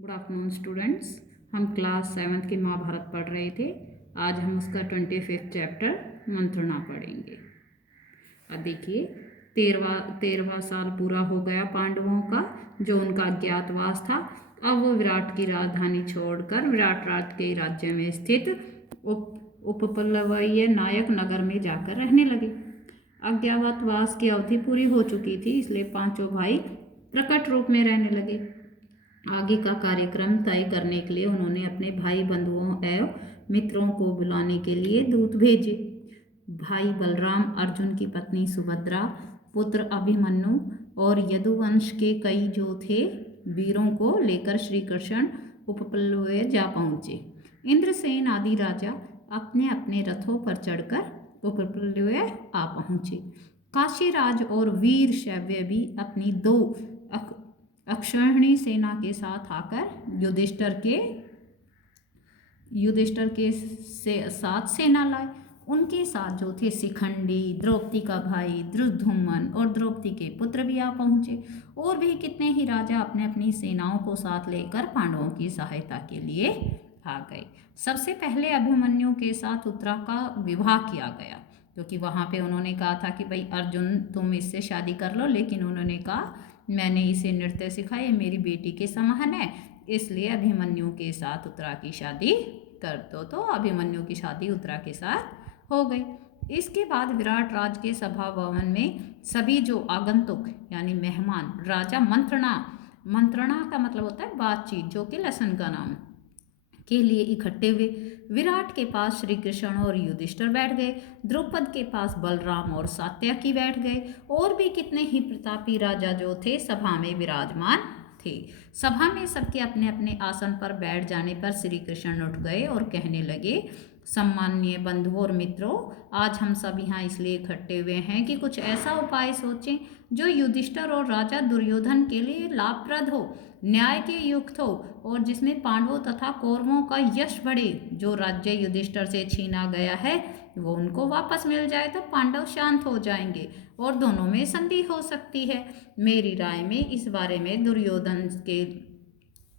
Good afternoon students. हम class 7th की महाभारत पढ़ रहे थे। आज हम उसका 25th चैप्टर मंत्रणा पढ़ेंगे। अब देखिए, तेरहवां साल पूरा हो गया पांडवों का, जो उनका अज्ञातवास था। अब वो विराट की राजधानी छोड़कर विराट राज के राज्य में स्थित उपप्लवयीय नायक नगर में जाकर रहने लगे। अज्ञातवास की अवधि पूरी हो चुकी थी, इसलिए पांचों भाई प्रकट रूप में रहने लगे। आगे का कार्यक्रम तय करने के लिए उन्होंने अपने भाई बंधुओं एवं मित्रों को बुलाने के लिए दूत भेजे। भाई बलराम, अर्जुन की पत्नी सुभद्रा, पुत्र अभिमन्यु और यदुवंश के कई जो थे वीरों को लेकर श्री कृष्ण उपप्लव्य जा पहुँचे। इंद्रसेन आदि राजा अपने अपने रथों पर चढ़कर उपप्लव्य आ पहुँचे। काशीराज और वीर शैव्य भी अपनी दो अक्षौहिणी सेना के साथ आकर युधिष्ठिर के साथ सेना लाए। उनके साथ जो थे शिखंडी, द्रौपदी का भाई धृष्टद्युम्न और द्रौपदी के पुत्र भी आ पहुँचे। और भी कितने ही राजा अपने अपनी सेनाओं को साथ लेकर पांडवों की सहायता के लिए आ गए। सबसे पहले अभिमन्यु के साथ उत्तरा का विवाह किया गया, क्योंकि वहाँ पे उन्होंने कहा था कि भाई अर्जुन तुम इससे शादी कर लो, लेकिन उन्होंने कहा मैंने इसे नृत्य सिखाया, ये मेरी बेटी के समान है, इसलिए अभिमन्यु के साथ उत्तरा की शादी कर दो। तो अभिमन्यु की शादी उत्तरा के साथ हो गई। इसके बाद विराट राज के सभा भवन में सभी जो आगंतुक यानी मेहमान राजा मंत्रणा का मतलब होता है बातचीत, जो कि लसन का नाम के लिए इकट्ठे हुए। विराट के पास श्री कृष्ण और युधिष्ठिर बैठ गए। द्रौपद के पास बलराम और सात्यकी बैठ गए। और भी कितने ही प्रतापी राजा जो थे सभा में विराजमान थे। सभा में सबके अपने अपने आसन पर बैठ जाने पर श्री कृष्ण उठ गए और कहने लगे, सम्माननीय बंधुओं और मित्रों, आज हम सब यहाँ इसलिए इकट्ठे हुए हैं कि कुछ ऐसा उपाय सोचें जो युधिष्ठिर और राजा दुर्योधन के लिए लाभप्रद हो, न्याय के युक्त हो और जिसमें पांडवों तथा कौरवों का यश बढ़े। जो राज्य युधिष्ठिर से छीना गया है वो उनको वापस मिल जाए तो पांडव शांत हो जाएंगे और दोनों में संधि हो सकती है। मेरी राय में इस बारे में दुर्योधन के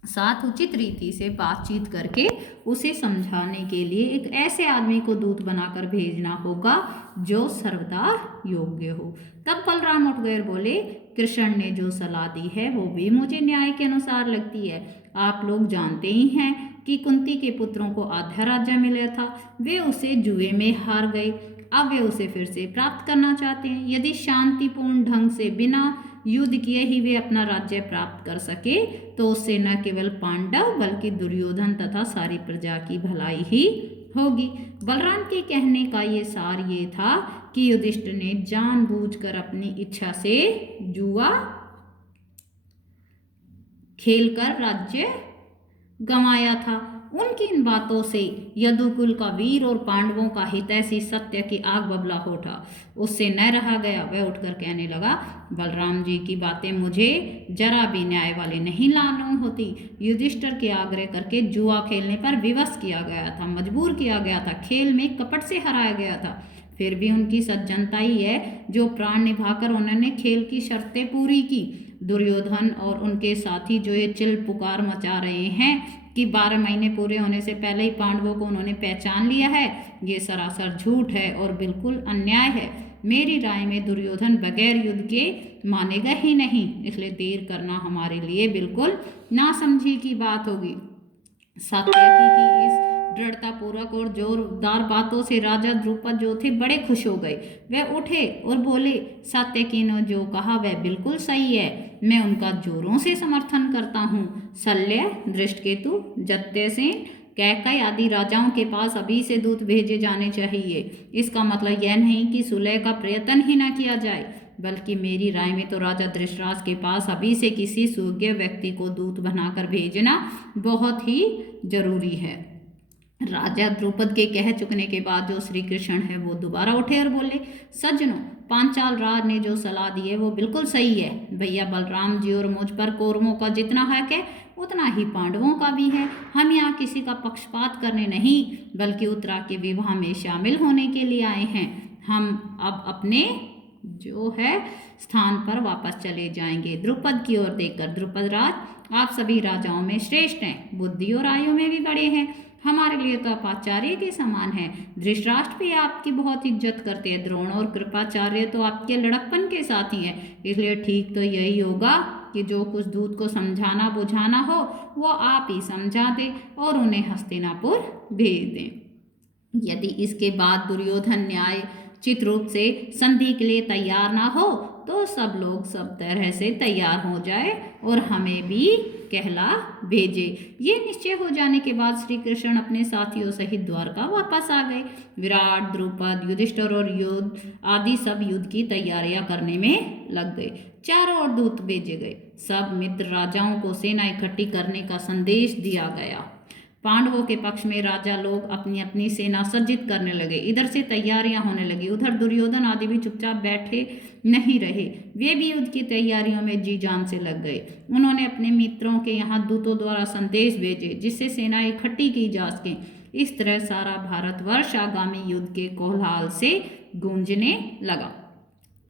साथ उचित रीति से बातचीत करके उसे समझाने के लिए एक ऐसे आदमी को दूत बनाकर भेजना होगा जो सर्वदा योग्य हो। तब बलराम उठ गए और बोले, कृष्ण ने जो सलाह दी है वो भी मुझे न्याय के अनुसार लगती है। आप लोग जानते ही हैं कि कुंती के पुत्रों को आधा राज्य मिला था, वे उसे जुए में हार गए। अब वे उसे फिर से प्राप्त करना चाहते हैं। यदि शांतिपूर्ण ढंग से बिना युद्ध किए ही वे अपना राज्य प्राप्त कर सके तो उससे न केवल पांडव बल्कि दुर्योधन तथा सारी प्रजा की भलाई ही होगी। बलराम के कहने का ये सार ये था कि युधिष्ठिर ने जानबूझकर अपनी इच्छा से जुआ खेलकर राज्य गंवाया था। उनकी इन बातों से यदुकुल का वीर और पांडवों का हितैषी सत्य की आग बबला हो उठा। उससे न रहा गया। वह उठकर कहने लगा, बलराम जी की बातें मुझे जरा भी न्याय वाली नहीं मालूम होती। युधिष्ठिर के आग्रह करके जुआ खेलने पर विवश किया गया था, मजबूर किया गया था, खेल में कपट से हराया गया था। फिर भी उनकी सज्जनता ही है जो प्राण निभाकर उन्होंने खेल की शर्तें पूरी की। दुर्योधन और उनके साथी जो ये चिल पुकार मचा रहे हैं कि 12 महीने पूरे होने से पहले ही पांडवों को उन्होंने पहचान लिया है, ये सरासर झूठ है और बिल्कुल अन्याय है। मेरी राय में दुर्योधन बगैर युद्ध के मानेगा ही नहीं, इसलिए देर करना हमारे लिए बिल्कुल नासमझी की बात होगी। सात्यकी की इस दृढ़तापूर्वक और जोरदार बातों से राजा द्रुपद जो थे बड़े खुश हो गए। वह उठे और बोले, सात्यकी ने जो कहा वह बिल्कुल सही है, मैं उनका जोरों से समर्थन करता हूँ। शल्य, धृष्टकेतु, जत्यसेन, कैकई आदि राजाओं के पास अभी से दूत भेजे जाने चाहिए। इसका मतलब यह नहीं कि सुलह का प्रयत्न ही न किया जाए, बल्कि मेरी राय में तो राजा धृतराष्ट्र के पास अभी से किसी सुयोग्य व्यक्ति को दूत बनाकर भेजना बहुत ही जरूरी है। राजा द्रुपद के कह चुकने के बाद जो श्री कृष्ण है वो दोबारा उठे और बोले, सज्जनों, पांचाल राज ने जो सलाह दी है वो बिल्कुल सही है। भैया बलराम जी और मुझ पर कौरवों का जितना हक है उतना ही पांडवों का भी है। हम यहाँ किसी का पक्षपात करने नहीं बल्कि उत्तरा के विवाह में शामिल होने के लिए आए हैं। हम अब अपने जो है स्थान पर वापस चले जाएंगे। द्रुपद की ओर देखकर, द्रुपद राज आप सभी राजाओं में श्रेष्ठ हैं, बुद्धि और आयु में भी बड़े हैं, हमारे लिए तो आप आचार्य के समान हैं। धृतराष्ट्र भी आपकी बहुत इज्जत करते हैं, द्रोण और कृपाचार्य तो आपके लड़कपन के साथी हैं, इसलिए ठीक तो यही होगा कि जो कुछ दूत को समझाना बुझाना हो वो आप ही समझा दें और उन्हें हस्तिनापुर भेज दें। यदि इसके बाद दुर्योधन न्याय चित रूप से संधि के लिए तैयार ना हो तो सब लोग सब तरह से तैयार हो जाए और हमें भी कहला भेजे। ये निश्चय हो जाने के बाद श्री कृष्ण अपने साथियों सहित द्वारका वापस आ गए। विराट, द्रुपद, युधिष्ठिर और युद्ध आदि सब युद्ध की तैयारियां करने में लग गए। चारों ओर दूत भेजे गए, सब मित्र राजाओं को सेना इकट्ठी करने का संदेश दिया गया। पांडवों के पक्ष में राजा लोग अपनी अपनी सेना सज्जित करने लगे, इधर से तैयारियां होने लगी, उधर दुर्योधन आदि भी चुपचाप बैठे नहीं रहे, वे भी युद्ध की तैयारियों में जी जान से लग गए। उन्होंने अपने मित्रों के यहाँ दूतों द्वारा संदेश भेजे जिससे सेना इकट्ठी की जा सके। इस तरह सारा भारतवर्ष आगामी युद्ध के कोलाहल से गूंजने लगा।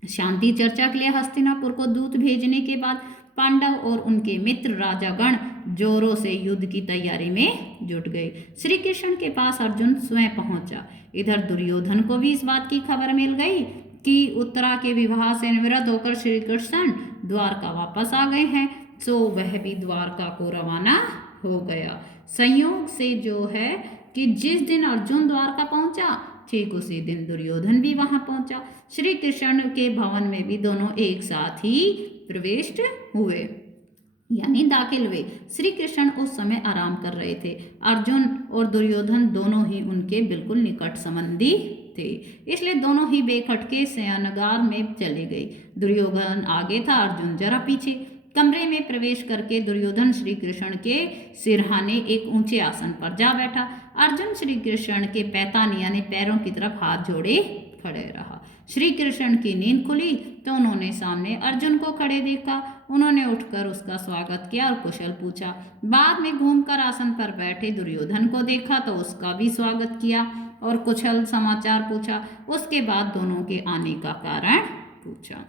शांति चर्चा के लिए हस्तिनापुर को दूत भेजने के बाद पांडव और उनके मित्र राजागण जोरों से युद्ध की तैयारी में जुट गए। श्री कृष्ण के पास अर्जुन स्वयं पहुंचा। इधर दुर्योधन को भी इस बात की खबर मिल गई कि उत्तरा के विवाह से निवृत्त होकर श्री कृष्ण द्वारका वापस आ गए हैं, सो वह भी द्वारका को रवाना हो गया। संयोग से जो है कि जिस दिन अर्जुन द्वारका पहुंचा ठीक उसी दिन दुर्योधन भी वहां पहुंचा। श्री कृष्ण के भवन में भी दोनों एक साथ ही प्रविष्ट हुए, यानी दाखिल हुए। श्री कृष्ण उस समय आराम कर रहे थे। अर्जुन और दुर्योधन दोनों ही उनके बिल्कुल निकट संबंधी थे, इसलिए दोनों ही बेखटके शयनगार में चले गए। दुर्योधन आगे था, अर्जुन जरा पीछे। कमरे में प्रवेश करके दुर्योधन श्री कृष्ण के सिरहाने एक ऊंचे आसन पर जा बैठा। अर्जुन श्री कृष्ण के पैतान यानी पैरों की तरफ हाथ जोड़े खड़े रहा। श्री कृष्ण की नींद खुली तो उन्होंने सामने अर्जुन को खड़े देखा। उन्होंने उठकर उसका स्वागत किया और कुशल पूछा। बाद में घूमकर आसन पर बैठे दुर्योधन को देखा तो उसका भी स्वागत किया और कुशल समाचार पूछा। उसके बाद दोनों के आने का कारण पूछा।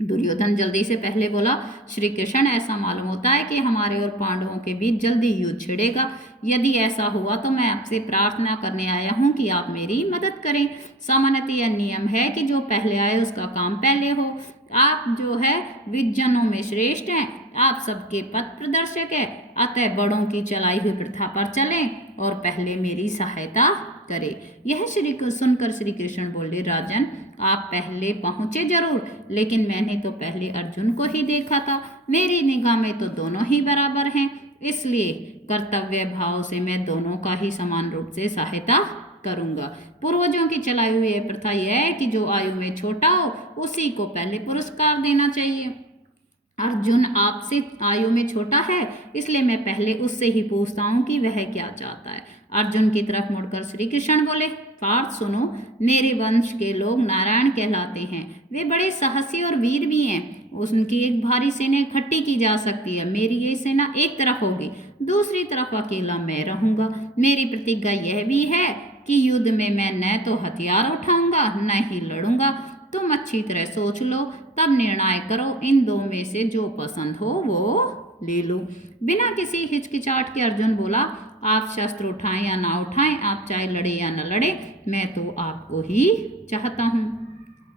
दुर्योधन जल्दी से पहले बोला, श्री कृष्ण ऐसा मालूम होता है कि हमारे और पांडवों के बीच जल्दी युद्ध छिड़ेगा। यदि ऐसा हुआ तो मैं आपसे प्रार्थना करने आया हूँ कि आप मेरी मदद करें। सामान्यतः यह नियम है कि जो पहले आए उसका काम पहले हो। आप जो है विद्वानों में श्रेष्ठ हैं, आप सबके पथ प्रदर्शक है, अतः बड़ों की चलाई हुई प्रथा पर चलें और पहले मेरी सहायता करें। यह सुनकर श्री कृष्ण बोले, राजन आप पहले पहुंचे जरूर, लेकिन मैंने तो पहले अर्जुन को ही देखा था। मेरी निगाह में तो दोनों ही बराबर हैं, इसलिए कर्तव्य भाव से मैं दोनों का ही समान रूप से सहायता करूंगा। पूर्वजों की चलाई हुई प्रथा यह है कि जो आयु में छोटा हो उसी को पहले पुरस्कार देना चाहिए। अर्जुन आपसे आयु में छोटा है, इसलिए मैं पहले उससे ही पूछता हूँ कि वह क्या चाहता है। अर्जुन की तरफ मुड़कर श्री कृष्ण बोले, पार्थ सुनो, मेरे वंश के लोग नारायण कहलाते हैं, वे बड़े साहसी और वीर भी हैं। उनकी एक भारी सेना इकट्ठी की जा सकती है। मेरी ये सेना एक तरफ होगी, दूसरी तरफ अकेला मैं रहूंगा। मेरी प्रतिज्ञा यह भी है कि युद्ध में मैं न तो हथियार उठाऊंगा न ही लड़ूंगा। तुम अच्छी तरह सोच लो, तब निर्णय करो, इन दो में से जो पसंद हो वो ले लो। बिना किसी हिचकिचाहट के अर्जुन बोला, आप शस्त्र उठाएं या ना उठाएं, आप चाहे लड़े या न लड़े, मैं तो आपको ही चाहता हूँ।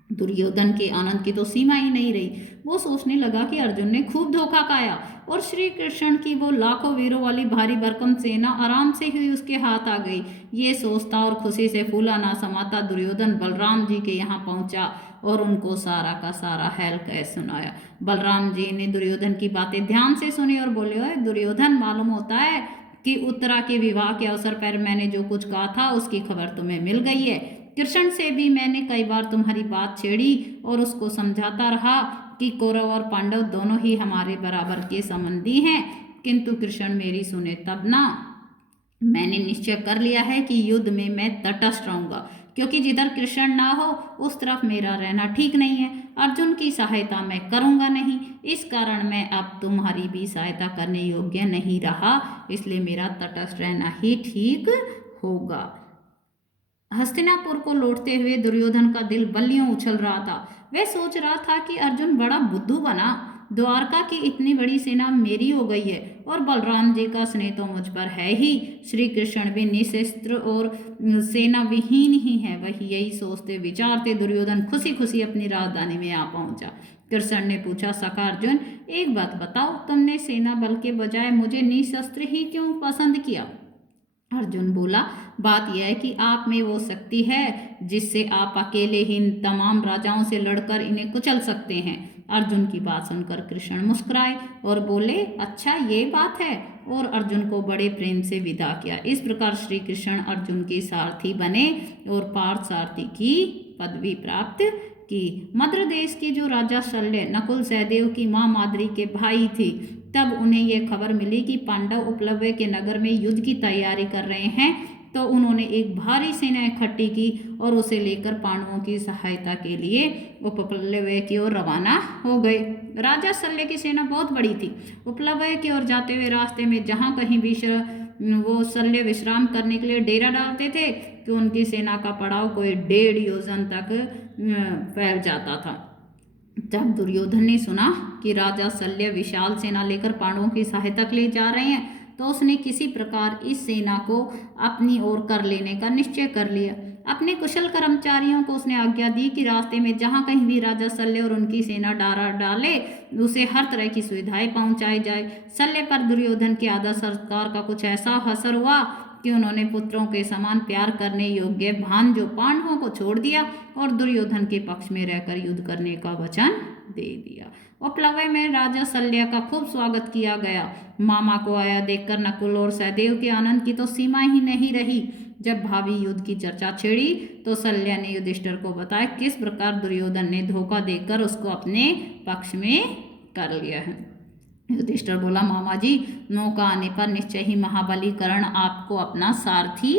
दुर्योधन के आनंद की तो सीमा ही नहीं रही। वो सोचने लगा कि अर्जुन ने खूब धोखा खाया और श्री कृष्ण की वो लाखों वीरों वाली भारी भरकम सेना आराम से ही उसके हाथ आ गई। ये सोचता और खुशी से फूला ना समाता दुर्योधन बलराम जी के यहाँ पहुंचा और उनको सारा का सारा हाल कह सुनाया। बलराम जी ने दुर्योधन की बातें ध्यान से सुनी और बोले, ओए दुर्योधन, मालूम होता है कि उत्तरा के विवाह के अवसर पर मैंने जो कुछ कहा था उसकी खबर तुम्हें मिल गई है। कृष्ण से भी मैंने कई बार तुम्हारी बात छेड़ी और उसको समझाता रहा कि कौरव और पांडव दोनों ही हमारे बराबर के संबंधी हैं, किंतु कृष्ण मेरी सुने तब ना। मैंने निश्चय कर लिया है कि युद्ध में मैं तटस्थ रहूंगा, क्योंकि जिधर कृष्ण ना हो उस तरफ मेरा रहना ठीक नहीं है। अर्जुन की सहायता मैं करूंगा नहीं, इस कारण मैं अब तुम्हारी भी सहायता करने योग्य नहीं रहा, इसलिए मेरा तटस्थ रहना ही ठीक होगा। हस्तिनापुर को लौटते हुए दुर्योधन का दिल बल्लियों उछल रहा था। वह सोच रहा था कि अर्जुन बड़ा बुद्धू बना, द्वारका की इतनी बड़ी सेना मेरी हो गई है और बलराम जी का स्नेह तो मुझ पर है ही। श्री कृष्ण भी निशस्त्र और सेना विहीन ही है। वही यही सोचते विचारते दुर्योधन खुशी खुशी अपनी राजधानी में आ पहुंचा। कृष्ण ने पूछा, सखा अर्जुन, एक बात बताओ, तुमने सेना बल के बजाय मुझे निशस्त्र ही क्यों पसंद किया? अर्जुन बोला, बात यह है कि आप में वो शक्ति है जिससे आप अकेले ही इन तमाम राजाओं से लड़कर इन्हें कुचल सकते हैं। अर्जुन की बात सुनकर कृष्ण मुस्कुराए और बोले, अच्छा ये बात है, और अर्जुन को बड़े प्रेम से विदा किया। इस प्रकार श्री कृष्ण अर्जुन के सारथी बने और पार्थ सारथी की पदवी प्राप्त की। मद्र देश के जो राजा शल्य नकुल सहदेव की मां माद्री के भाई थे, तब उन्हें यह खबर मिली कि पांडव उपलव्य के नगर में युद्ध की तैयारी कर रहे हैं, तो उन्होंने एक भारी सेना इकट्ठी की और उसे लेकर पांडवों की सहायता के लिए उपप्लव्य की ओर रवाना हो गए। राजा शल्य की सेना बहुत बड़ी थी। उपप्लव्य की ओर जाते हुए रास्ते में जहाँ कहीं भी वो शल्य विश्राम करने के लिए डेरा डालते थे कि उनकी सेना का पड़ाव कोई 1.5 योजन तक फैल जाता था। जब दुर्योधन ने सुना कि राजा शल्य विशाल सेना लेकर पांडवों की सहायता के लिए जा रहे हैं, तो उसने किसी प्रकार इस सेना को अपनी ओर कर लेने का निश्चय कर लिया। अपने कुशल कर्मचारियों को उसने आज्ञा दी कि रास्ते में जहाँ कहीं भी राजा शल्य और उनकी सेना डारा डाले, उसे हर तरह की सुविधाएं पहुंचाई जाए। शल्य पर दुर्योधन के आदर सत्कार का कुछ ऐसा असर हुआ कि उन्होंने पुत्रों के समान प्यार करने योग्य भांजो पांडवों को छोड़ दिया और दुर्योधन के पक्ष में रहकर युद्ध करने का वचन दे दिया। उपप्लव्य में राजा शल्य का खूब स्वागत किया गया। मामा को आया देखकर नकुल और सहदेव के आनंद की तो सीमा ही नहीं रही। जब भावी युद्ध की चर्चा छिड़ी तो शल्य ने युधिष्ठिर को बताया किस प्रकार दुर्योधन ने धोखा देकर उसको अपने पक्ष में कर लिया है। युधिष्ठिर बोला, मामा जी, मौका आने पर निश्चय ही महाबली कर्ण आपको अपना सारथी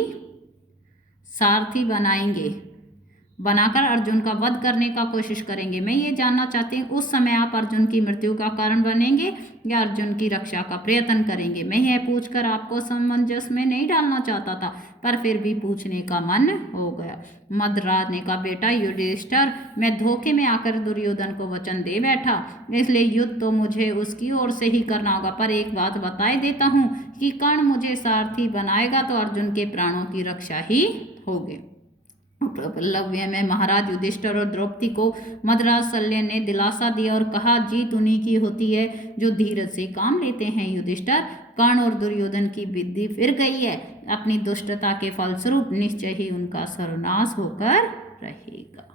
बनाकर अर्जुन का वध करने का कोशिश करेंगे। मैं ये जानना चाहती हूँ, उस समय आप अर्जुन की मृत्यु का कारण बनेंगे या अर्जुन की रक्षा का प्रयत्न करेंगे? मैं यह पूछकर आपको असमंजस में नहीं डालना चाहता था, पर फिर भी पूछने का मन हो गया। मद्राज ने कहा, बेटा युधिष्ठिर, मैं धोखे में आकर दुर्योधन को वचन दे बैठा, इसलिए युद्ध तो मुझे उसकी ओर से ही करना होगा। पर एक बात बताए देता हूँ कि कर्ण मुझे सारथी बनाएगा तो अर्जुन के प्राणों की रक्षा ही होगी। उपप्लव्य में महाराज युधिष्ठिर और द्रौपदी को मद्राज शल्य ने दिलासा दिया और कहा, जीत उन्हीं की होती है जो धीरज से काम लेते हैं। युधिष्ठिर, कर्ण और दुर्योधन की बुद्धि फिर गई है। अपनी दुष्टता के फलस्वरूप निश्चय ही उनका सर्वनाश होकर रहेगा।